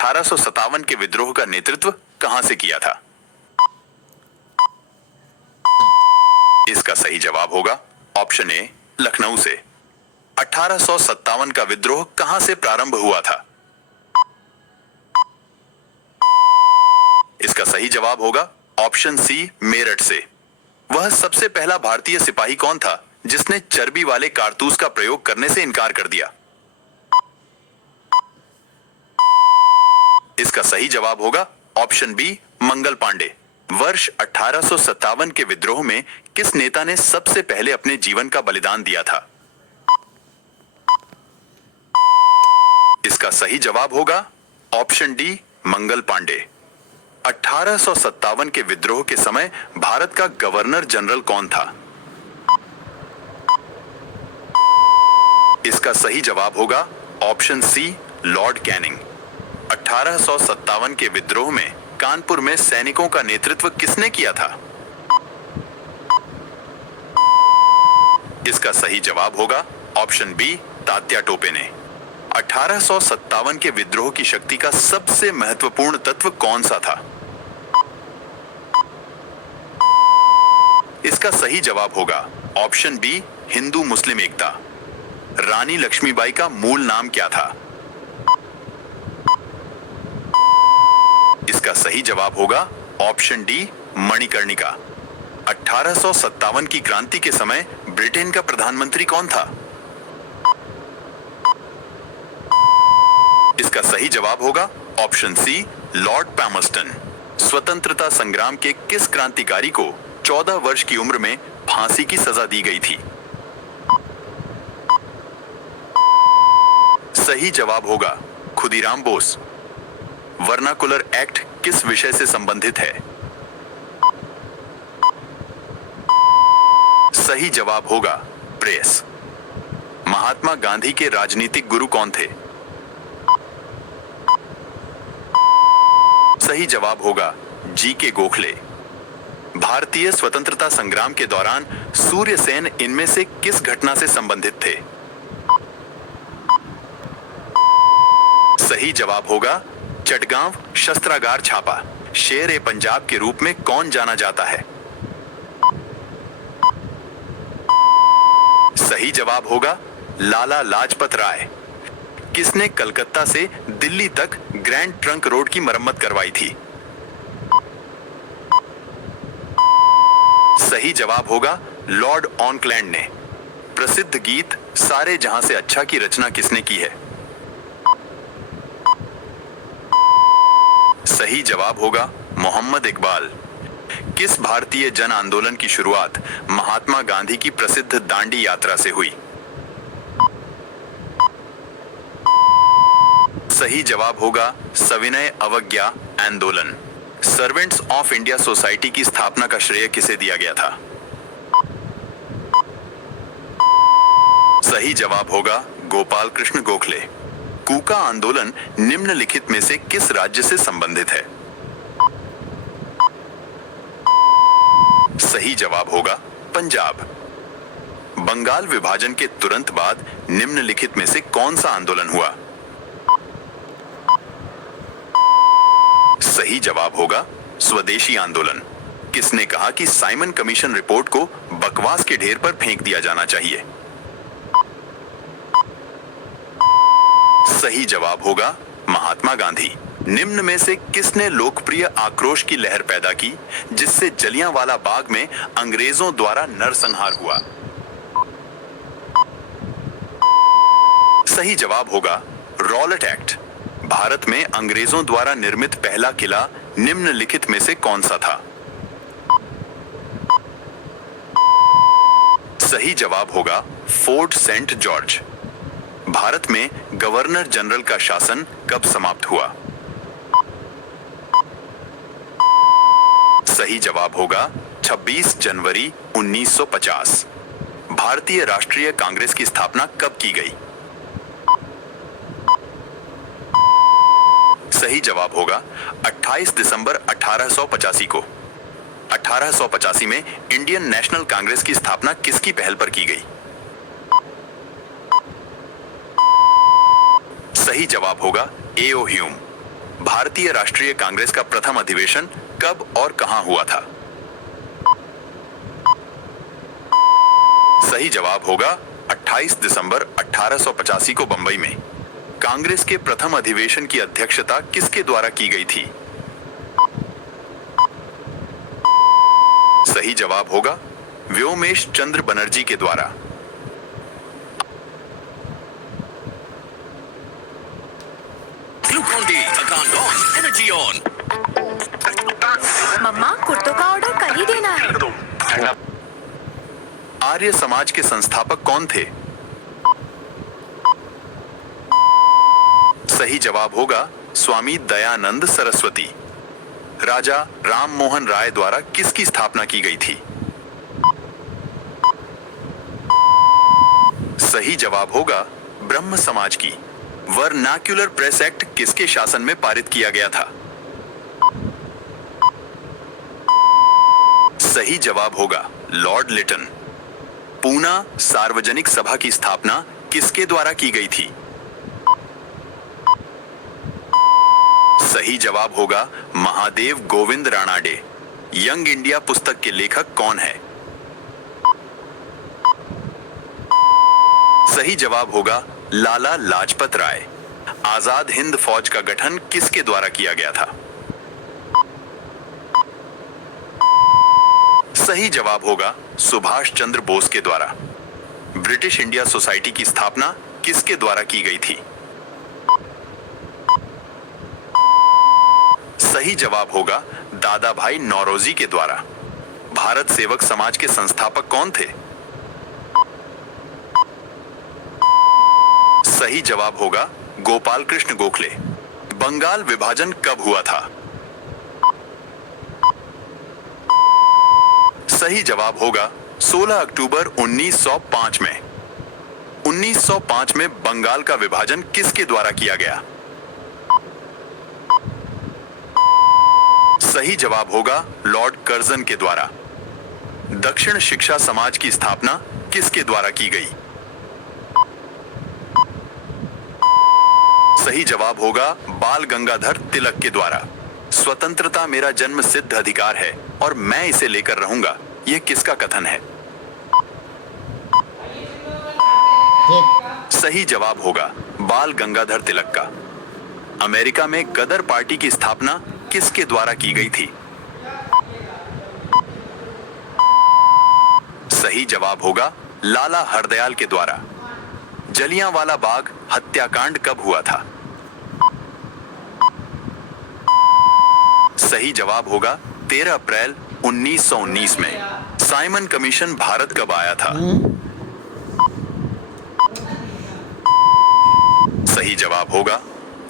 1857 के विद्रोह का नेतृत्व कहां से किया था? इसका सही जवाब होगा ऑप्शन ए, लखनऊ से। 1857 का विद्रोह कहां से प्रारंभ हुआ था? इसका सही जवाब होगा ऑप्शन सी, मेरठ से। वह सबसे पहला भारतीय सिपाही कौन था जिसने चर्बी वाले कारतूस का प्रयोग करने से इनकार कर दिया? इसका सही जवाब होगा ऑप्शन बी, मंगल पांडे। वर्ष 1857 के विद्रोह में किस नेता ने सबसे पहले अपने जीवन का बलिदान दिया था? इसका सही जवाब होगा ऑप्शन डी, मंगल पांडे। 1857 के विद्रोह के समय भारत का गवर्नर जनरल कौन था? इसका सही जवाब होगा ऑप्शन सी, लॉर्ड कैनिंग। 1857 के विद्रोह में कानपुर में सैनिकों का नेतृत्व किसने किया था? इसका सही जवाब होगा ऑप्शन बी, तात्या टोपे ने। 1857 के विद्रोह की शक्ति का सबसे महत्वपूर्ण तत्व कौन सा था? इसका सही जवाब होगा ऑप्शन बी, हिंदू मुस्लिम एकता। रानी लक्ष्मीबाई का मूल नाम क्या था? इसका सही जवाब होगा ऑप्शन डी, मणिकर्णिका। 1857 की क्रांति के समय ब्रिटेन का प्रधानमंत्री कौन था? इसका सही जवाब होगा ऑप्शन सी, लॉर्ड पैमर्स्टन। स्वतंत्रता संग्राम के किस क्रांतिकारी को 14 वर्ष की उम्र में फांसी की सजा दी गई थी? सही जवाब होगा खुदीराम बोस। वर्नाकुलर एक्ट किस विषय से संबंधित है? सही जवाब होगा प्रेस। महात्मा गांधी के राजनीतिक गुरु कौन थे? सही जवाब होगा जी के गोखले। भारतीय स्वतंत्रता संग्राम के दौरान सूर्य सेन इनमें से किस घटना से संबंधित थे? सही जवाब होगा चटगांव शस्त्रागार छापा। शेर ए पंजाब के रूप में कौन जाना जाता है? सही जवाब होगा लाला लाजपत राय। किसने कलकत्ता से दिल्ली तक ग्रैंड ट्रंक रोड की मरम्मत करवाई थी? सही जवाब होगा लॉर्ड ऑकलैंड ने। प्रसिद्ध गीत सारे जहां से अच्छा की रचना किसने की है? सही जवाब होगा मोहम्मद इकबाल। किस भारतीय जन आंदोलन की शुरुआत महात्मा गांधी की प्रसिद्ध दांडी यात्रा से हुई? सही जवाब होगा सविनय अवज्ञा आंदोलन। सर्वेंट्स ऑफ इंडिया सोसाइटी की स्थापना का श्रेय किसे दिया गया था? सही जवाब होगा गोपाल कृष्ण गोखले। कूका आंदोलन निम्नलिखित में से किस राज्य से संबंधित है? सही जवाब होगा पंजाब। बंगाल विभाजन के तुरंत बाद निम्नलिखित में से कौन सा आंदोलन हुआ? सही जवाब होगा स्वदेशी आंदोलन। किसने कहा कि साइमन कमीशन रिपोर्ट को बकवास के ढेर पर फेंक दिया जाना चाहिए? सही जवाब होगा महात्मा गांधी। निम्न में से किसने लोकप्रिय आक्रोश की लहर पैदा की जिससे जलियांवाला बाग में अंग्रेजों द्वारा नरसंहार हुआ? सही जवाब होगा रॉलेट एक्ट। भारत में अंग्रेजों द्वारा निर्मित पहला किला निम्नलिखित में से कौन सा था? सही जवाब होगा फोर्ट सेंट जॉर्ज। भारत में गवर्नर जनरल का शासन कब समाप्त हुआ? सही जवाब होगा 26 जनवरी 1950। भारतीय राष्ट्रीय कांग्रेस की स्थापना कब की गई? सही जवाब होगा 28 दिसंबर 1885 को। 1885 में इंडियन नेशनल कांग्रेस की स्थापना किसकी पहल पर की गई? सही जवाब होगा ए.ओ. ह्यूम। भारतीय राष्ट्रीय कांग्रेस का प्रथम अधिवेशन कब और कहां हुआ था? सही जवाब होगा 28 दिसंबर 1885 को बंबई में। कांग्रेस के प्रथम अधिवेशन की अध्यक्षता किसके द्वारा की गई थी? सही जवाब होगा व्योमेश चंद्र बनर्जी के द्वारा। मम्मा कुर्तों का ऑर्डर कल ही देना है। आर्य समाज के संस्थापक कौन थे? सही जवाब होगा स्वामी दयानंद सरस्वती। राजा राम मोहन राय द्वारा किसकी स्थापना की गई थी? सही जवाब होगा ब्रह्म समाज की। वर्नाक्युलर प्रेस एक्ट किसके शासन में पारित किया गया था? सही जवाब होगा लॉर्ड लिटन। पूना सार्वजनिक सभा की स्थापना किसके द्वारा की गई थी? सही जवाब होगा महादेव गोविंद राणाडे। यंग इंडिया पुस्तक के लेखक कौन है? सही जवाब होगा लाला लाजपत राय। आजाद हिंद फौज का गठन किसके द्वारा किया गया था? सही जवाब होगा सुभाष चंद्र बोस के द्वारा। ब्रिटिश इंडिया सोसाइटी की स्थापना किसके द्वारा की गई थी? सही जवाब होगा दादा भाई नौरोजी के द्वारा। भारत सेवक समाज के संस्थापक कौन थे? सही जवाब होगा गोपाल कृष्ण गोखले। बंगाल विभाजन कब हुआ था? सही जवाब होगा 16 अक्टूबर 1905 में। 1905 में बंगाल का विभाजन किसके द्वारा किया गया? सही जवाब होगा लॉर्ड कर्जन के द्वारा। दक्षिण शिक्षा समाज की स्थापना किसके द्वारा की गई? सही जवाब होगा बाल गंगाधर तिलक के द्वारा। स्वतंत्रता मेरा जन्म सिद्ध अधिकार है और मैं इसे लेकर रहूंगा, यह किसका कथन है? सही जवाब होगा बाल गंगाधर तिलक का। अमेरिका में गदर पार्टी की स्थापना किसके द्वारा की गई थी? सही जवाब होगा लाला हरदयाल के द्वारा। जलियांवाला बाग हत्याकांड कब हुआ था? सही जवाब होगा 13 अप्रैल 1919 में। साइमन कमीशन भारत कब आया था? सही जवाब होगा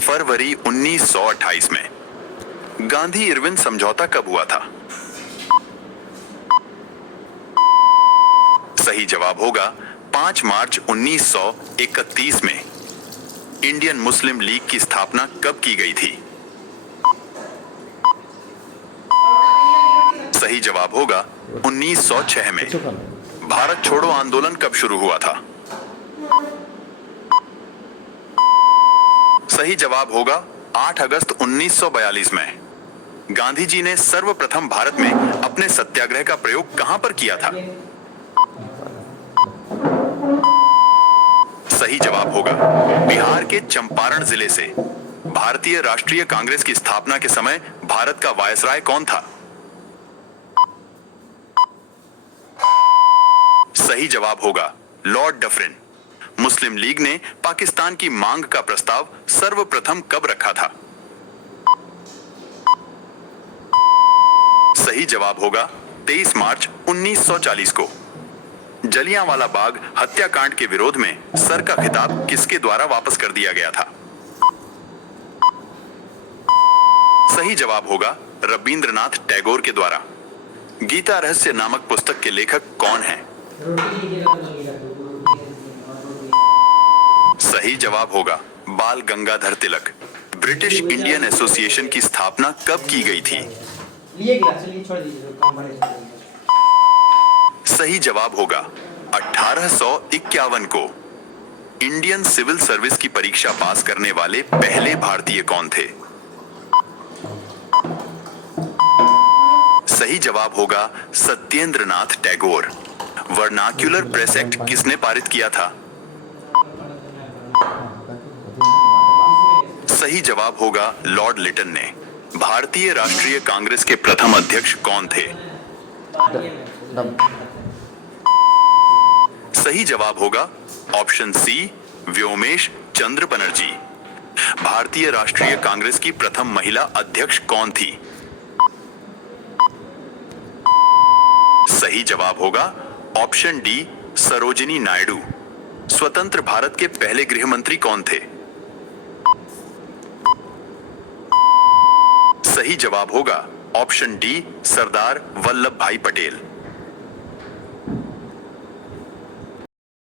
फरवरी 1928 में। गांधी इरविन समझौता कब हुआ था? सही जवाब होगा 5 मार्च 1931 में। इंडियन मुस्लिम लीग की स्थापना कब की गई थी? सही जवाब होगा 1906 में। भारत छोड़ो आंदोलन कब शुरू हुआ था? सही जवाब होगा 8 अगस्त 1942 में। गांधी जी ने सर्वप्रथम भारत में अपने सत्याग्रह का प्रयोग कहां पर किया था? सही जवाब होगा बिहार के चंपारण जिले से। भारतीय राष्ट्रीय कांग्रेस की स्थापना के समय भारत का वायसराय कौन था? सही जवाब होगा लॉर्ड डफरिन। मुस्लिम लीग ने पाकिस्तान की मांग का प्रस्ताव सर्वप्रथम कब रखा था? सही जवाब होगा 23 मार्च 1940 को। जलियांवाला बाग हत्याकांड के विरोध में सर का खिताब किसके द्वारा वापस कर दिया गया था? सही जवाब होगा रविंद्रनाथ टैगोर के द्वारा। गीता रहस्य नामक पुस्तक के लेखक कौन हैं? सही जवाब होगा बाल Gangadhar Tilak. British Indian association की स्थापना कब की गई थी? सही जवाब होगा 1851 को। इंडियन सिविल सर्विस की परीक्षा पास करने वाले पहले भारतीय कौन थे? सही जवाब होगा Satyendranath Tagore. Vernacular press act किसने पारित किया था? सही जवाब होगा लॉर्ड लिटन ने। भारतीय राष्ट्रीय कांग्रेस के प्रथम अध्यक्ष कौन थे? सही जवाब होगा ऑप्शन सी व्योमेश चंद्र बनर्जी। भारतीय राष्ट्रीय कांग्रेस की प्रथम महिला अध्यक्ष कौन थी? सही जवाब होगा ऑप्शन डी सरोजिनी नायडू। स्वतंत्र भारत के पहले गृह मंत्री कौन थे? सही जवाब होगा ऑप्शन डी सरदार वल्लभ भाई पटेल।